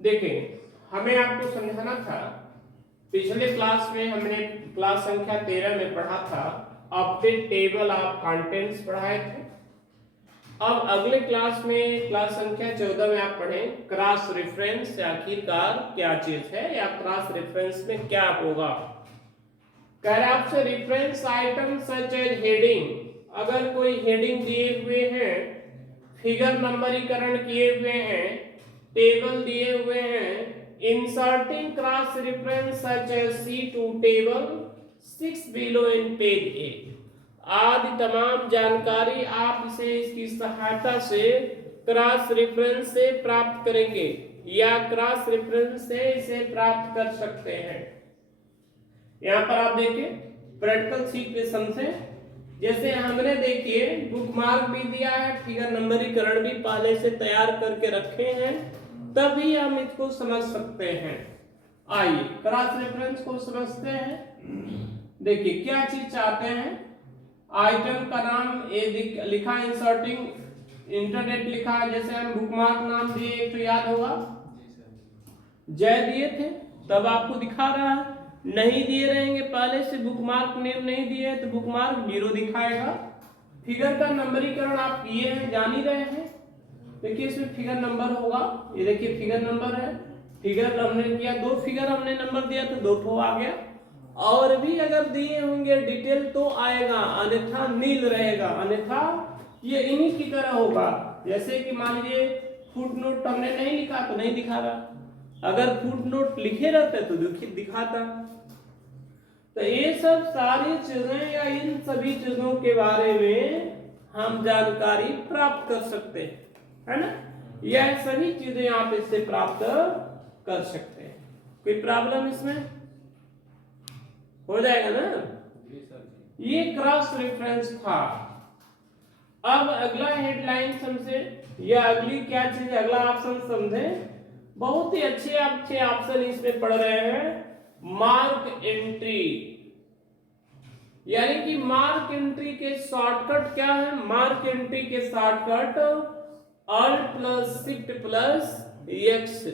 देखें, हमें आपको समझाना था, पिछले क्लास में हमने क्लास संख्या 13 में पढ़ा था, अपडेट टेबल ऑफ कंटेंट्स पढ़ाए थे। अब अगले क्लास में क्लास संख्या 14 में आप पढ़ें क्रॉस रेफरेंस, आखिरकार क्या चीज है या क्रॉस रेफरेंस में क्या होगा। कह रहा आपसे reference item such as heading, अगर कोई हेडिंग दिए हुए हैं, फिगर नंबरीकरण किए हुए हैं, टेबल दिए हुए हैं, inserting cross reference such as C2 table 6 below in page A आदि तमाम जानकारी आप इसे इसकी सहायता से क्रॉस रेफरेंस से प्राप्त करेंगे या क्रॉस रेफरेंस से इसे प्राप्त कर सकते हैं। यहाँ पर आप देखिए प्रैक्टिकल सीट पे समझे, जैसे हमने देखिए बुकमार्क भी दिया है, फिगर नंबरीकरण भी पहले से तैयार करके रखे हैं, तभी हम इसको समझ सकते हैं। आइए क्रॉस रेफरेंस को समझते हैं। देखिए क्या चीज चाहते हैं, आइटम का नाम ये लिखा, इंसर्टिंग इंटरनेट लिखा है, जैसे हम बुकमार्क नाम दिए, एक तो याद होगा जय दिए थे तब आपको दिखा रहा है, नहीं दिए रहेंगे पहले से बुकमार्क नेम नहीं दिए तो बुकमार्क 0 दिखाएगा। फिगर का नंबरीकरण आप किए हैं, जान ही रहे हैं, देखिए इसमें फिगर नंबर होगा, ये देखिए फिगर नंबर है, फिगर हमने किया 2 फिगर हमने नंबर दिया तो 2 ठो आ गया, और भी अगर दिए होंगे डिटेल तो आएगा, अन्यथा नील रहेगा, अन्यथा ये इन्हीं की तरह होगा। जैसे कि मान लीजिए फुटनोट हमने नहीं लिखा तो नहीं दिखा रहा, अगर फुटनोट लिखे रहते तो दिखाता। तो ये सब सारी चीजें या इन सभी चीजों के बारे में हम जानकारी प्राप्त कर सकते हैं, है ना, यह सभी चीजें आप इससे प्राप्त कर सकते हैं। कोई प्रॉब्लम इसमें हो जाएगा ना। ये क्रॉस रेफरेंस था। अब अगला हेडलाइन समझे या अगली क्या चीज, अगला ऑप्शन समझे, बहुत ही अच्छे ऑप्शन इसमें पढ़ रहे हैं, मार्क एंट्री, यानी कि मार्क एंट्री के शॉर्टकट क्या है, मार्क एंट्री के shortcut Alt plus shift plus X,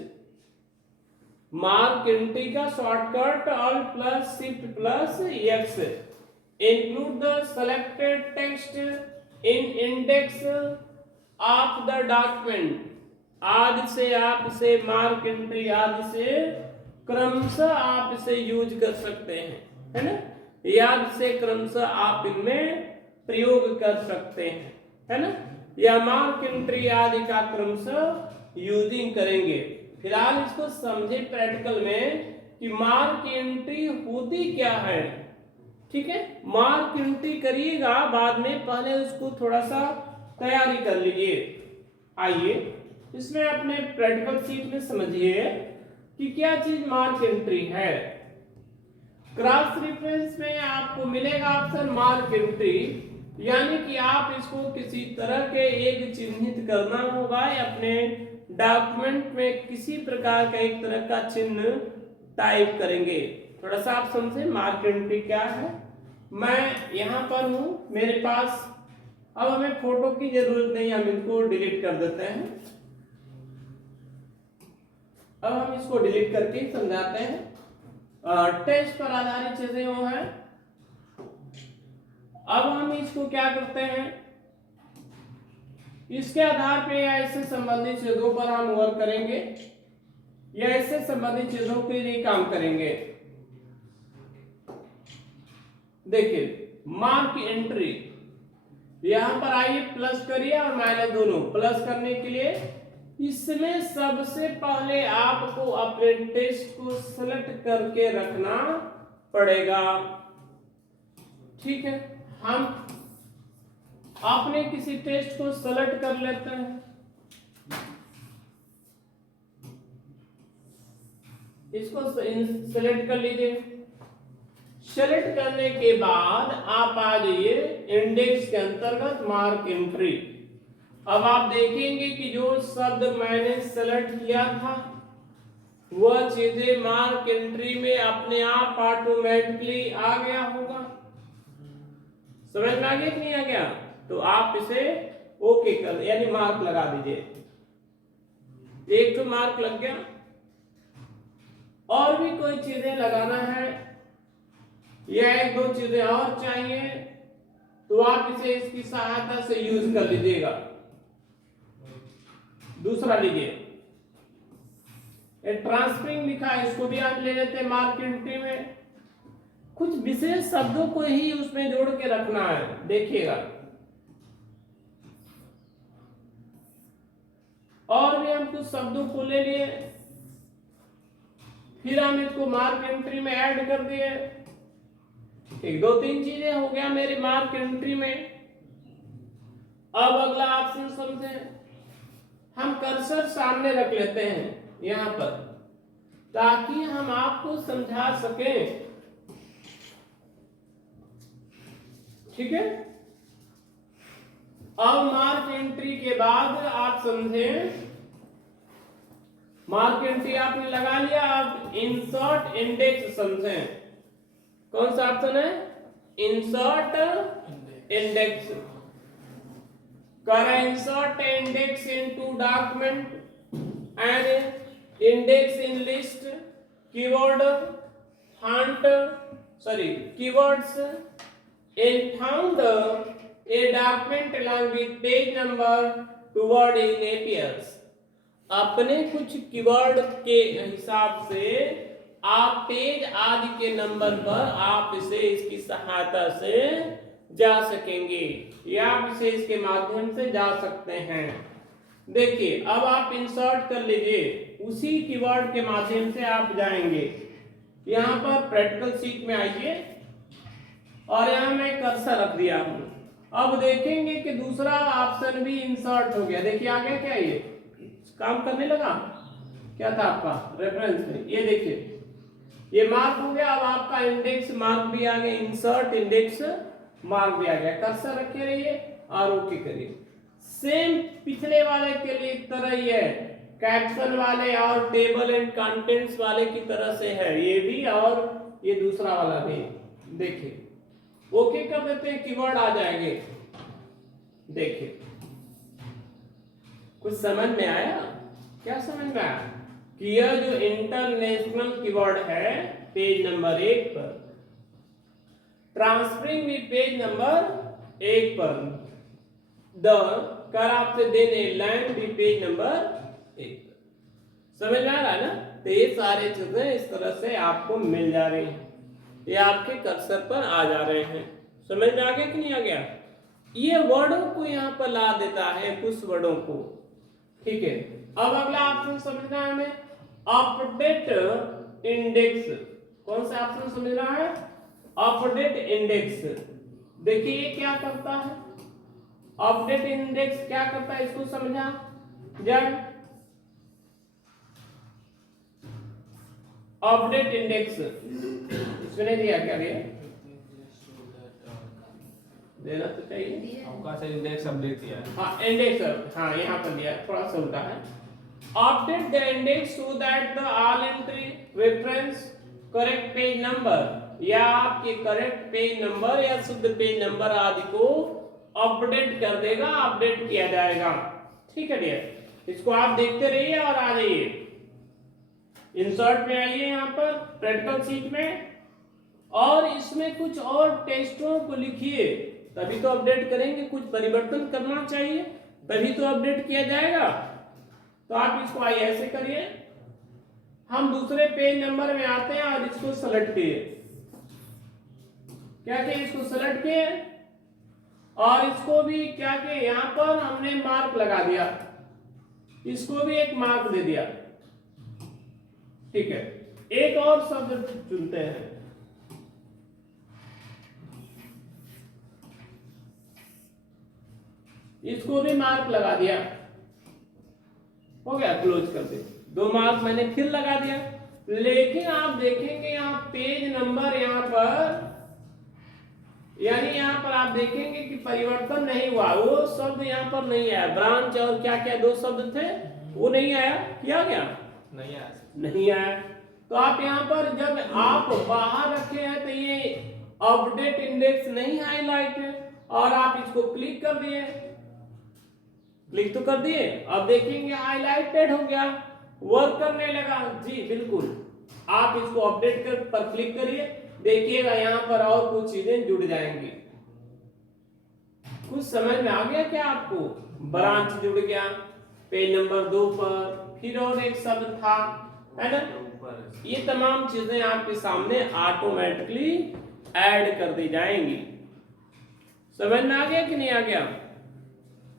mark entry का shortcut Alt plus shift plus X, include the selected text in index of the document, आदि से आप इसे मार्क एंट्री आदि से क्रमशः आप इसे यूज कर सकते हैं, है ना, याद से क्रमशः आप इनमें प्रयोग कर सकते हैं, है ना, या मार्क एंट्री आदि का क्रमशः यूजिंग करेंगे। फिलहाल इसको समझे प्रैक्टिकल में कि मार्क एंट्री होती क्या है, ठीक है, मार्क एंट्री करिएगा बाद में, पहले उसको थोड़ा सा तैयारी कर लीजिए। आइए इसमें अपने प्रैक्टिकल सीट में समझिए कि क्या चीज मार्क एंट्री है। क्रॉस रेफरेंस में आपको मिलेगा ऑप्शन मार्क एंट्री, यानी कि आप इसको किसी तरह के एक चिन्हित करना होगा या अपने डॉक्यूमेंट में किसी प्रकार का एक तरह का चिन्ह टाइप करेंगे। थोड़ा सा आप समझे मार्क एंट्री क्या है। मैं यहाँ पर हूँ, मेरे पास, अब हमें फोटो की जरूरत नहीं, हम इनको डिलीट कर देते हैं। अब हम इसको डिलीट करके समझाते हैं। टेस्ट पर आधारित चीजें वो है। अब हम इसको क्या करते हैं, इसके आधार पे या इससे संबंधित चीजों पर हम वर्क करेंगे या इससे संबंधित चीजों के लिए काम करेंगे। देखिए मार्क एंट्री, यहां पर आइए प्लस करिए और माइनस दोनों, प्लस करने के लिए इसमें सबसे पहले आपको अपने टेस्ट को सेलेक्ट करके रखना पड़ेगा, ठीक है। हम अपने किसी टेस्ट को सेलेक्ट कर लेते हैं, इसको सेलेक्ट कर लीजिए। सेलेक्ट करने के बाद आप आ जाइए इंडेक्स के अंतर्गत मार्क एंट्री। अब आप देखेंगे कि जो शब्द मैंने सेलेक्ट किया था वह चीजें मार्क एंट्री में अपने आप ऑटोमेटिकली आ गया होगा। समझ में आ गया कि नहीं आ गया? तो आप इसे ओके कर, यानी मार्क लगा दीजिए। एक तो मार्क लग गया। और भी कोई चीजें लगाना है या एक दो चीजें और चाहिए तो आप इसे इसकी सहायता से यूज कर लीजिएगा। दूसरा लीजिए, ट्रांसफरिंग लिखा है, इसको भी आप ले लेते हैं मार्क एंट्री में। कुछ विशेष शब्दों को ही उसमें जोड़ के रखना है, देखिएगा। और भी हम कुछ शब्दों को ले लिए, फिर हम इसको मार्क एंट्री में ऐड कर दिए। एक दो तीन चीजें हो गया मेरी मार्क एंट्री में। अब अगला ऑप्शन समझें। हम कर्सर सामने रख लेते हैं यहां पर, ताकि हम आपको समझा सकें। ठीक है, अब मार्क एंट्री के बाद आप समझें, मार्क एंट्री आपने लगा लिया। अब इंसर्ट इंडेक्स समझें। कौन सा ऑप्शन है? Insert index. insert index into document and index in list, keywords and found a document along with page number to wording appears। अपने कुछ कीवर्ड के हिसाब से आप पेज आदि के नंबर पर आप इसे इसकी सहायता से जा सकेंगे या आप इसे इसके माध्यम से जा सकते हैं। देखिए, अब आप इंसर्ट कर लीजिए, उसी कीवर्ड के माध्यम से आप जाएंगे। यहाँ पर प्रैक्टिकल शीट में आइए और यहाँ मैं कर्सर रख दिया हूँ। अब देखेंगे कि दूसरा ऑप्शन भी इंसर्ट हो गया। देखिए आ गया क्या, ये काम करने लगा। क्या था आपका रेफरेंस में, ये देखिए ये मार्क हो गया। अब आपका इंडेक्स मार्क भी आ गया, इंसर्ट इंडेक्स मार्क भी आ गया। कर्सर रखे रहिए और ओके करिए। सेम पिछले वाले के लिए तरह ही है, कैप्शन वाले और टेबल एंड कंटेंट्स वाले की तरह से है ये भी और ये दूसरा वाला भी। देखिए ओके कर देते हैं, कीवर्ड आ जाएंगे। देखिए कुछ समझ में आया? क्या समझ में आया कि यह जो इंटरनेशनल कीवर्ड है पेज नंबर 1 पर, ट्रांसफरिंग भी पेज नंबर 1 पर, द कर आपसे देने लैंड भी पेज नंबर 1 पर। समझ में आ रहा है ना? तो ये सारे चीजें इस तरह से आपको मिल जा रही हैं, ये आपके कर्सर पर आ जा रहे हैं। समझ में आ गया कि नहीं आ गया? ये वर्डों को यहाँ पर ला देता है, कुछ वर्डों को। ठीक है, अब अगला ऑप्शन समझना है हमें, अपडेट इंडेक्स। कौन सा ऑप्शन समझना है? Update index. देखिए ये क्या करता है, अपडेट इंडेक्स क्या करता है इसको समझा जब अपडेट इंडेक्स इसमें नहीं दिया, क्या दिया? देना तो चाहिए, आपका से इंडेक्स अपडेट किया है। हाँ इंडेक्स, हाँ यहाँ पर दिया, थोड़ा सा उल्टा है। Update the index so that the all entry reference correct page number, या आपके करेक्ट पेज नंबर या शुद्ध पेज नंबर आदि को अपडेट कर देगा, अपडेट किया जाएगा। ठीक है डियर, इसको आप देखते रहिए और आ जाइए इंसर्ट में, आइए यहाँ पर प्रैक्टिकल शीट में, और इसमें कुछ और टेस्टों को लिखिए, तभी तो अपडेट करेंगे। कुछ परिवर्तन करना चाहिए तभी तो अपडेट किया जाएगा। तो आप इसको आइए ऐसे करिए, हम दूसरे पेज नंबर में आते हैं और इसको सेलेक्ट किए, क्या किए, इसको सेलेक्ट किए और इसको भी क्या किए, यहां पर हमने मार्क लगा दिया, इसको भी एक मार्क दे दिया। ठीक है, एक और शब्द चुनते हैं, इसको भी मार्क लगा दिया, हो गया, क्लोज कर दे। 2 मार्क मैंने फिर लगा दिया, लेकिन आप देखेंगे यहाँ पेज नंबर यहाँ पर, यानी यहाँ पर आप देखेंगे कि परिवर्तन नहीं हुआ, वो शब्द यहाँ पर नहीं आया। ब्रांच और क्या क्या 2 शब्द थे वो नहीं आया, किया गया नहीं आया। तो आप यहाँ पर जब आप बाहर रखे हैं तो ये अपडेट इंडेक्स नहीं हाईलाइट है, और आप इसको क्लिक कर दिए, क्लिक तो कर दिए, अब देखेंगे हाईलाइटेड हो गया, वर्क करने लगा। जी बिल्कुल, आप इसको अपडेट कर पर क्लिक करिए, देखिएगा यहाँ पर और कुछ चीजें जुड़ जाएंगी। कुछ समझ में आ गया क्या आपको? ब्रांच जुड़ गया पेज नंबर 2 पर, फिर और एक शब्द था, है ना? ये तमाम चीजें आपके सामने ऑटोमेटिकली ऐड कर दी जाएंगी। समझ में आ गया कि नहीं आ गया?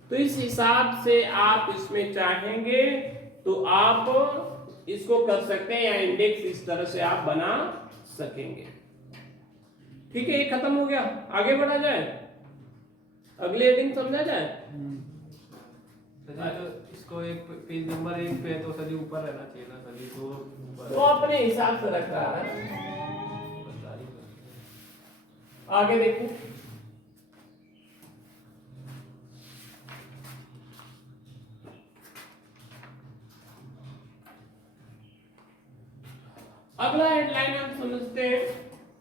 तो इस हिसाब से आप इसमें चाहेंगे तो आप इसको कर सकते हैं, या इंडेक्स इस तरह से आप बना सकेंगे। ठीक है, ये खत्म हो गया, आगे बढ़ा जाए, अगले हेडिंग समझा जाए। तो इसको एक पेज नंबर 1 पे तो सभी ऊपर रहना चाहिए ना, सभी तो ऊपर तो अपने हिसाब से रख रहा है। आगे देखो, अगला हेडलाइन हम समझते हैं।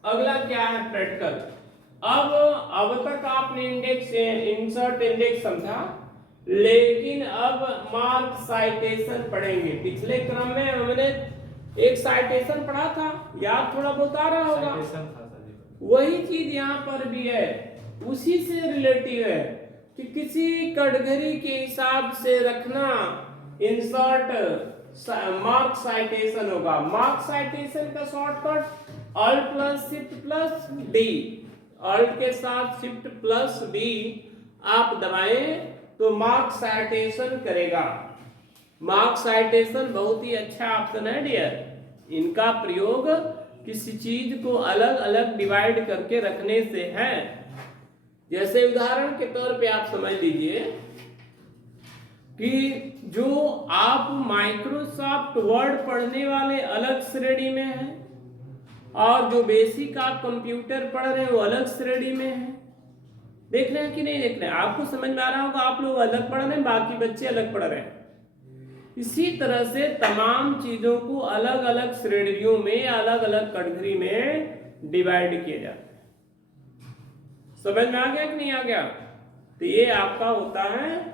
अगला क्या है? प्रैक्टिकल। अब तक आपने इंडेक्स इंसर्ट इंडेक्स समझा, लेकिन अब मार्क साइटेशन पढ़ेंगे। पिछले क्रम में हमने एक साइटेशन पढ़ा था, याद थोड़ा बहुत आ रहा होगा। वही चीज यहाँ पर भी है, उसी से रिलेटिव है कि किसी कटघरी के हिसाब से रखना इंसर्ट मार्क साइटेशन होगा। मार्क साइटेशन का shortcut alt plus shift plus D, alt के साथ शिफ्ट प्लस डी आप दबाएं तो मार्क साइटेशन करेगा। मार्क साइटेशन बहुत ही अच्छा ऑप्शन है डियर। इनका प्रयोग किसी चीज को अलग अलग डिवाइड करके रखने से है। जैसे उदाहरण के तौर पे आप समझ लीजिए कि जो आप माइक्रोसॉफ्ट वर्ड पढ़ने वाले अलग श्रेणी में हैं, और जो बेसिक आप कंप्यूटर पढ़ रहे हैं वो अलग श्रेणी में है। देख रहे हैं कि नहीं देख रहे हैं? आपको समझ में आ रहा होगा, आप लोग अलग पढ़ रहे हैं, बाकी बच्चे अलग पढ़ रहे हैं। इसी तरह से तमाम चीजों को अलग अलग श्रेणियों में, अलग अलग कैटेगरी में डिवाइड किया जाता है। समझ में आ गया कि नहीं आ गया? तो ये आपका होता है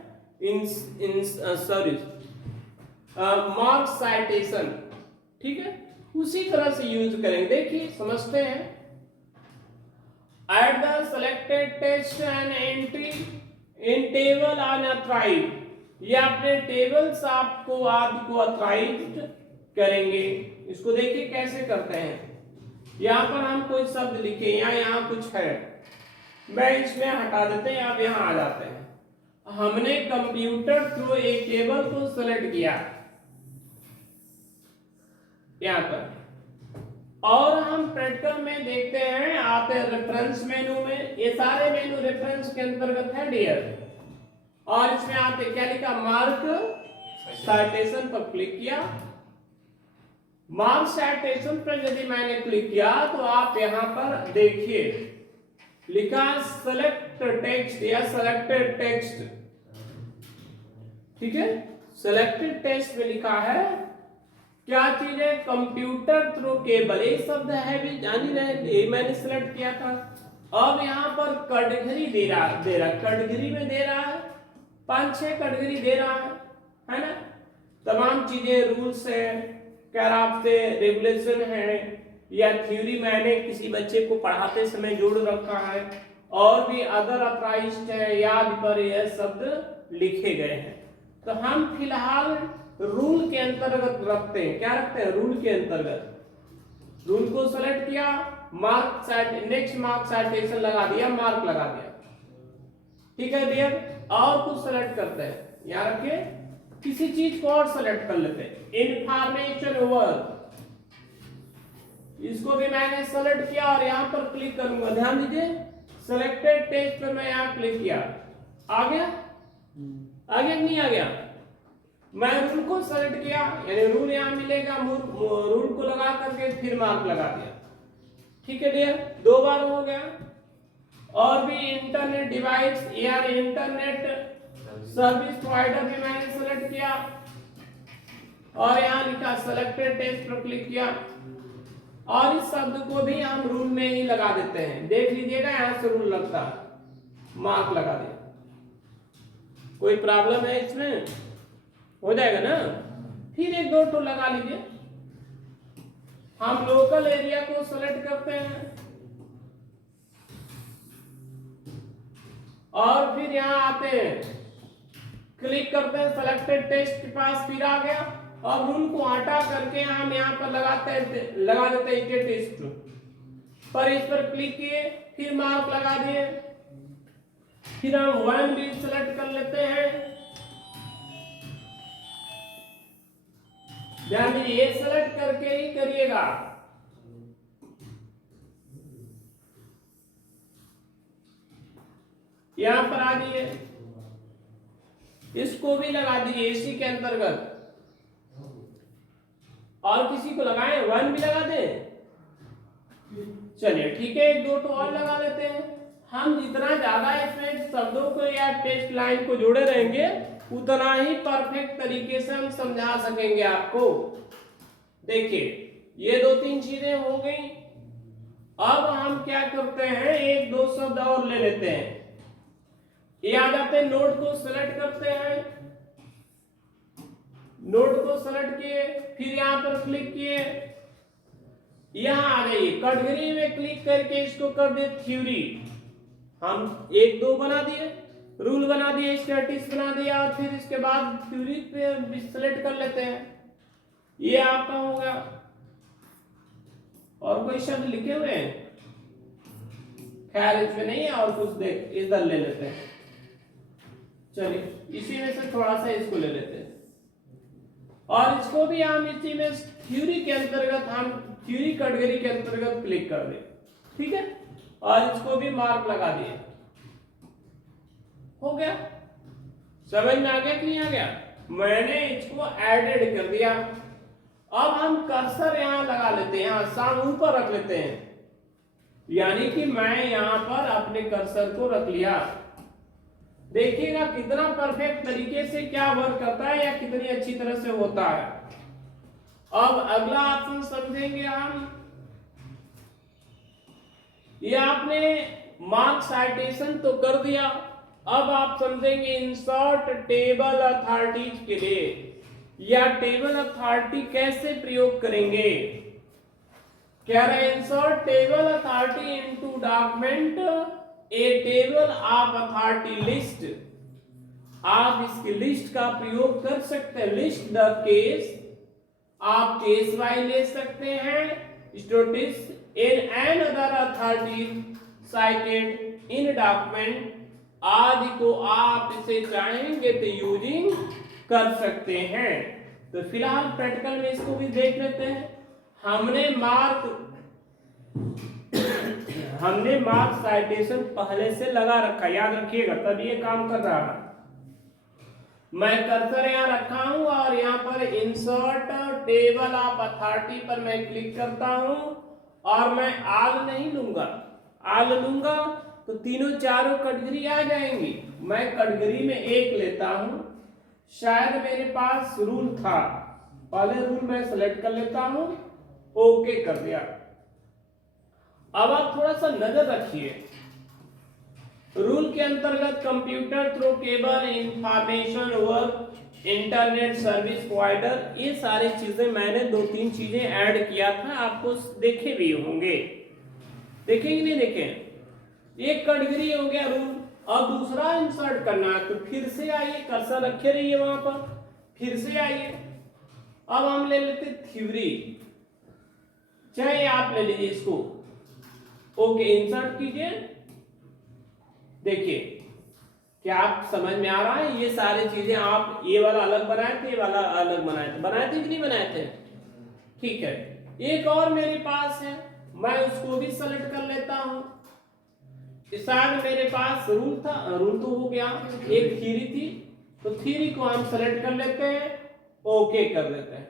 मार्क साइटेशन। ठीक है, उसी तरह से यूज करेंगे। देखिए समझते हैं। Add the selected text and entry in table unauthorized। ये अपने टेबल्स आपको आदि को ऑथराइज्ड करेंगे। इसको देखिए कैसे करते हैं। यहाँ पर हम कोई शब्द लिखे, यहाँ कुछ है, मैं इसमें हटा देते हैं, आप यहाँ आ जाते हैं। हमने कंप्यूटर थ्रू एक टेबल को सेलेक्ट किया यहाँ पर, और हम प्रैक्टिकल में देखते हैं, आते हैं रेफरेंस मेनू में। ये सारे मेनू रेफरेंस के अंतर्गत है डियर। और इसमें आते क्या लिखा? मार्क साइटेशन पर क्लिक किया। मार्क साइटेशन पर यदि मैंने क्लिक किया तो आप यहां पर देखिए लिखा सेलेक्ट टेक्स्ट या सेलेक्टेड टेक्स्ट। ठीक है, सेलेक्टेड टेक्स्ट में लिखा है क्या चीज है? Computer through cable. एक शब्द है भी जान ही रहे, ये मैंने सिलेक्ट किया था। अब यहाँ पर कैटेगरी दे रहा कैटेगरी में दे रहा है, 5-6 कैटेगरी दे रहा है ना? तमाम चीजें रूल्स है, कैराफ से रेगुलेशन है, या थ्योरी मैंने किसी बच्चे को पढ़ाते समय जोड़ रखा है, और भी अदर अथराइज्ड है, याद पर यह शब्द लिखे गए हैं। तो हम फिलहाल रूल के अंतर्गत रखते हैं। क्या रखते हैं? रूल के अंतर्गत। रूल को सेलेक्ट किया, mark site next mark citation लगा दिया, मार्क लगा दिया। ठीक है डियर, और कुछ सेलेक्ट करते हैं, यहाँ रखिए, किसी चीज को और सेलेक्ट कर लेते हैं। इंफॉर्मेशन ओवर, इसको भी मैंने सेलेक्ट किया और यहाँ पर क्लिक करूंगा। ध्यान दीजिए, सेलेक्टेड टेक्स्ट पर मैं यहाँ क्लिक किया, आ गया? आ गया नहीं आ गया? मैं रूल को सेलेक्ट किया, यानी रूल यहाँ मिलेगा, रूल को लगा करके फिर मार्क लगा दिया। ठीक है डियर, 2 बार हो गया। और भी इंटरनेट डिवाइस या इंटरनेट सर्विस प्रोवाइडर भी मैंने सेलेक्ट किया, और यहाँ लिखा सेलेक्टेड टेक्स्ट पर क्लिक किया, और इस शब्द को भी हम रूल में ही लगा देते हैं। देख लीजिएगा, यहाँ से रूल लगता है, मार्क लगा दिया। कोई प्रॉब्लम है इसमें? हो जाएगा ना? फिर 1-2 लगा लीजिए। हम लोकल एरिया को सेलेक्ट करते हैं और फिर यहाँ आते हैं, क्लिक करते हैं सिलेक्टेड टेक्स्ट के पास, फिर आ गया। अब रूल को हटा करके हम यहाँ पर लगा देते हैं टेस्ट पर, इस पर क्लिक किए, फिर मार्क लगा दिए, फिर हम 1 भी सेलेक्ट कर लेते हैं। ध्यान दीजिए, ये सेलेक्ट करके ही करिएगा। यहां पर आ जाइए, इसको भी लगा दीजिए इसी के अंतर्गत। और किसी को लगाएं, 1 भी लगा दें। चलिए ठीक है, 1 2 तो और लगा लेते हैं। हम जितना ज्यादा इसमें शब्दों को या टेक्स्ट लाइन को जोड़े रहेंगे उतना ही परफेक्ट तरीके से हम समझा सकेंगे आपको। देखिए ये 2-3 चीजें हो गई। अब हम क्या करते हैं, 1-2 शब्द और ले लेते हैं। ये आ जाते हैं, नोट को सेलेक्ट करते हैं, नोट को सेलेक्ट किए, फिर यहां पर क्लिक किए, यहां आ जाइए, कैटेगरी में क्लिक करके इसको कर दे थ्योरी। हम 1-2 बना दिए, रूल बना दिए, स्टैटिस्टिक्स बना दिया, और फिर इसके बाद थ्योरी पे सेलेक्ट कर लेते हैं। ये आपका होगा। और कोई शब्द लिखे हुए हैं? खैर इसमें नहीं है, और कुछ देख इधर ले लेते हैं। चलिए इसी में से थोड़ा सा इसको ले लेते हैं, और इसको भी हम इसी में थ्योरी के अंतर्गत, हम थ्योरी कैटेगरी के अंतर्गत क्लिक कर दें। ठीक है, और इसको भी मार्क लगा दिए। हो गया, समझ में आ गया कि नहीं आ गया? मैंने इसको एडेड कर दिया। अब हम कर्सर यहां लगा लेते हैं, यहां साम ऊपर रख लेते हैं, यानी कि मैं यहां पर अपने कर्सर को रख लिया। देखिएगा कितना परफेक्ट तरीके से क्या वर्क करता है या कितनी अच्छी तरह से होता है। अब अगला ऑप्शन समझेंगे हम। ये आपने मार्क साइटेशन तो कर दिया, अब आप समझेंगे इंसर्ट टेबल अथॉरिटीज के लिए, या टेबल अथॉरिटी कैसे प्रयोग करेंगे। कह रहे insert table authority into document A table of authority list. आप इसकी लिस्ट का प्रयोग कर सकते हैं। लिस्ट द केस, आप केस वाइज ले सकते हैं। Status in an other authority cited in document आदि को आप इसे चाहेंगे तो यूजिंग कर सकते हैं। तो फिलहाल प्रैक्टिकल में इसको भी देख लेते हैं। हमने मार्क साइटेशन पहले से लगा रखा, याद रखिएगा, तब ये काम कर रहा है। मैं कर्सर यहाँ रखा हूं और यहाँ पर इंसर्ट टेबल ऑफ अथॉरिटी पर मैं क्लिक करता हूं, और मैं आल नहीं लूंगा। आल लूंगा तो तीनों चारों कैटेगरी आ जाएंगी। मैं कैटेगरी में 1 लेता हूं। शायद मेरे पास रूल था, पहले रूल मैं सेलेक्ट कर लेता हूं, ओके कर दिया। अब आप थोड़ा सा नजर रखिए, रूल के अंतर्गत computer through cable information work internet service provider, ये सारी चीजें मैंने 2-3 चीजें ऐड किया था, आपको देखे भी होंगे। देखे कि नहीं देखे? एक कैटेगरी हो गया रूल, अब दूसरा इंसर्ट करना है, तो फिर से आइए, कर्सर रखे रहिए वहां पर, फिर से आइए। अब हम ले लेते थ्योरी, चाहे आप ले लीजिए इसको, ओके इंसर्ट कीजिए। देखिए क्या आप समझ में आ रहा है? ये सारी चीजें आप ये वाला अलग बनाए थे, ये वाला अलग बनाए थे कि नहीं बनाए थे? ठीक है, एक और मेरे पास है, मैं उसको भी सेलेक्ट कर लेता हूं। इस शायद मेरे पास रूल था, रूल तो हो गया, एक थ्योरी थी, तो थ्योरी को हम सेलेक्ट कर लेते हैं, ओके कर देते हैं।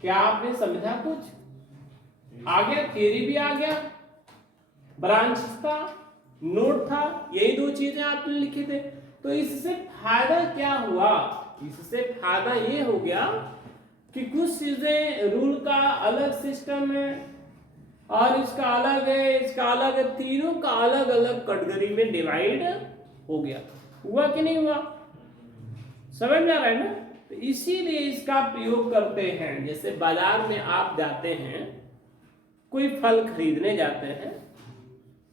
क्या आपने समझा? कुछ आ गया, थ्योरी भी आ गया, ब्रांच था, नोट था, यही 2 चीजें आपने लिखी थे। तो इससे फायदा क्या हुआ? इससे फायदा ये हो गया कि कुछ चीजें रूल का अलग सिस्टम है और इसका अलग है, इसका अलग है, तीनों का अलग अलग कैटेगरी में डिवाइड हो गया। हुआ कि नहीं हुआ? समझ में आ रहा है ना? तो इसीलिए इसका प्रयोग करते हैं। जैसे बाजार में आप जाते हैं, कोई फल खरीदने जाते हैं,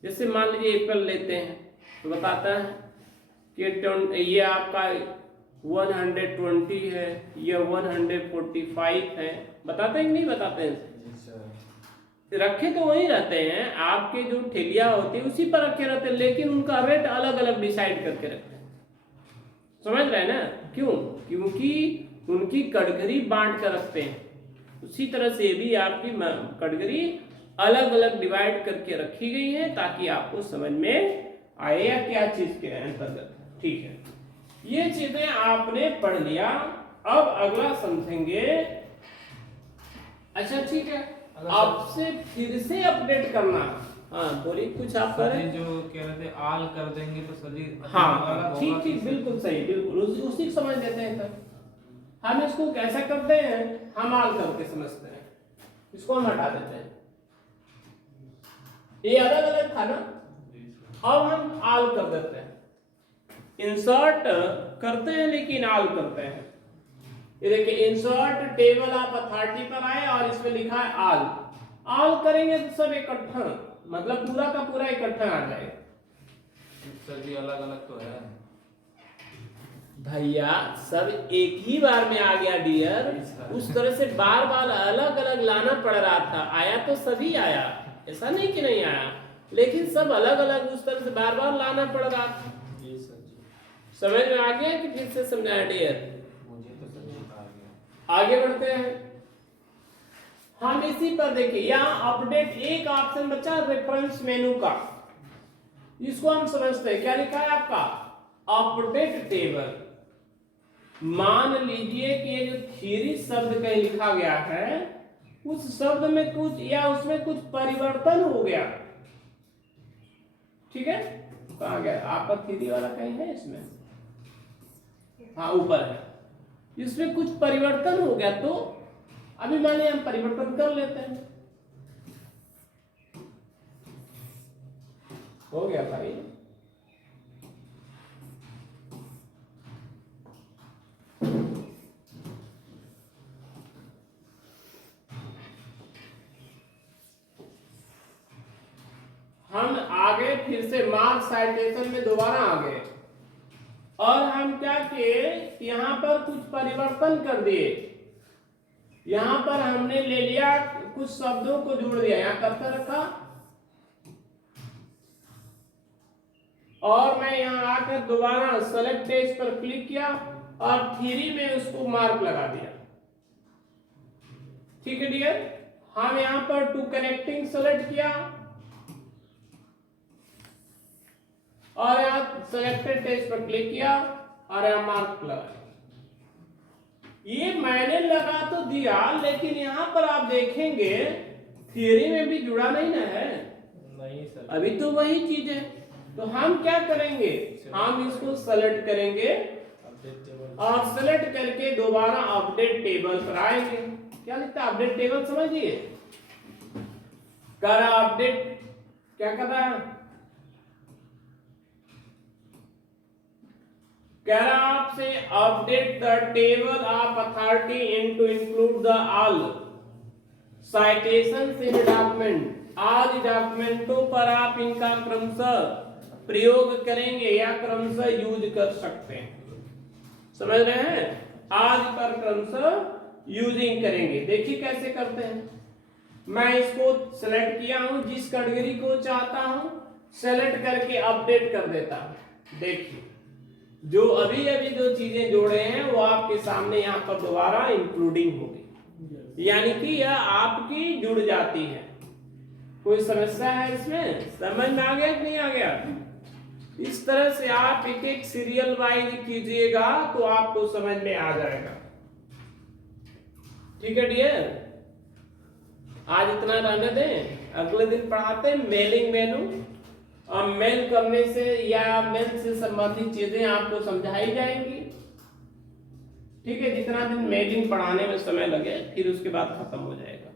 जैसे मान लीजिए एप्पल लेते हैं तो बताता है कि ये आपका 120 है, ये 145 है, बताते हैं कि नहीं बताते हैं? रखे तो वही रहते हैं, आपके जो ठेलिया होती है उसी पर रखे रहते हैं, लेकिन उनका रेट अलग अलग डिसाइड करके रखते हैं। समझ रहे हैं ना? क्यों? क्योंकि उनकी कटघरी बांट कर रखते हैं। उसी तरह से भी आपकी कटघरी अलग अलग डिवाइड करके रखी गई है ताकि आपको समझ में आए या क्या चीज के अंतर्गत। ठीक है, ये चीजें आपने पढ़ लिया। अब अगला समझेंगे। अच्छा ठीक है, आपसे फिर से अपडेट करना। हाँ बोलिए, कुछ आप सर करें। जो कह रहे थे आल कर देंगे तो सर जी हाँ ठीक ठीक, बिल्कुल सही, बिल्कुल उसी को समझ लेते हैं। सर हम इसको कैसा करते हैं, हम आल करके समझते हैं, इसको हम हटा देते हैं। ये अलग अलग था ना, अब हम आल कर देते हैं। इंसर्ट करते हैं लेकिन आल करते हैं। ये देखिए, इंसर्ट टेबल ऑफ अथॉरिटी पर आए और इसमें लिखा है आल। आल करेंगे तो सब इकट्ठा, मतलब पूरा का पूरा इकट्ठा आ जाएगा। सर जी अलग अलग तो है भैया, सब एक ही बार में आ गया डियर। उस तरह से बार बार अलग अलग लाना पड़ रहा था। आया तो सभी आया, ऐसा नहीं कि नहीं आया, लेकिन सब अलग अलग उस तरह से बार बार लाना पड़ रहा था। जी सर जी, समझ में आ गया कि फिर से समझाया डियर? मुझे तो सर जी आ गया। आगे बढ़ते हैं। हम इसी पर देखिए, यहाँ अपडेट एक ऑप्शन बचा रेफरेंस मेनू का, इसको हम समझते हैं। क्या लिखा है आपका? Update table. मान लीजिए कि ये जो थ्योरी शब्द कहीं लिखा गया है, उस शब्द में कुछ या उसमें कुछ परिवर्तन हो गया। ठीक है, कहाँ गया आपका थ्योरी वाला? कहीं है इसमें? हाँ ऊपर है। इसमें कुछ परिवर्तन हो गया तो अभी मान लीजिए हम परिवर्तन कर लेते हैं। हो गया भाई। हम आगे फिर से मार्क साइटेशन में दोबारा आ गए और हम क्या किए, यहां पर कुछ परिवर्तन कर दिए। यहां पर हमने ले लिया, कुछ शब्दों को जोड़ दिया, यहां कर्सर रखा और मैं यहां आकर दोबारा सेलेक्ट पेज पर क्लिक किया और थ्योरी में उसको मार्क लगा दिया। ठीक है डियर, हम यहां पर टू कनेक्टिंग सेलेक्ट किया और यहां सेलेक्टेड टेक्स्ट पर क्लिक किया और यहां मार्क लगा। ये मैंने लगा तो दिया, लेकिन यहां पर आप देखेंगे थ्योरी में भी जुड़ा नहीं ना है। नहीं सर, अभी तो वही चीज है। तो हम क्या करेंगे, हम इसको सेलेक्ट करेंगे अपडेट टेबल और सेलेक्ट करके दोबारा अपडेट टेबल पर आएंगे। क्या लिखता है अपडेट टेबल? समझिए, कर अपडेट क्या कर रहा है, कह रहा आपसे update the table of authority in to include the all citations in document. आज डॉक्यूमेंटों पर आप इनका क्रमशः प्रयोग करेंगे या क्रमशः यूज कर सकते हैं। समझ रहे हैं? आज पर क्रमशः यूजिंग करेंगे। देखिए कैसे करते हैं। मैं इसको सेलेक्ट किया हूं, जिस कैटेगरी को चाहता हूं सेलेक्ट करके अपडेट कर देता हूं। देखिए जो अभी अभी जो चीजें जोड़े हैं वो आपके सामने यहाँ पर दोबारा इंक्लूडिंग होगी, यानी कि यह आपकी जुड़ जाती है। कोई समस्या है इसमें? समझ में आ गया कि नहीं आ गया? इस तरह से आप एक एक सीरियल वाइज कीजिएगा तो आपको समझ में आ जाएगा। ठीक है डियर, आज इतना रहने दें, अगले दिन पढ़ाते हैं मेलिंग मेनू। और मेल करने से या मेल से संबंधित चीजें आपको समझाई जाएंगी। ठीक है, जितना दिन मेलिंग पढ़ाने में समय लगे फिर उसके बाद खत्म हो जाएगा।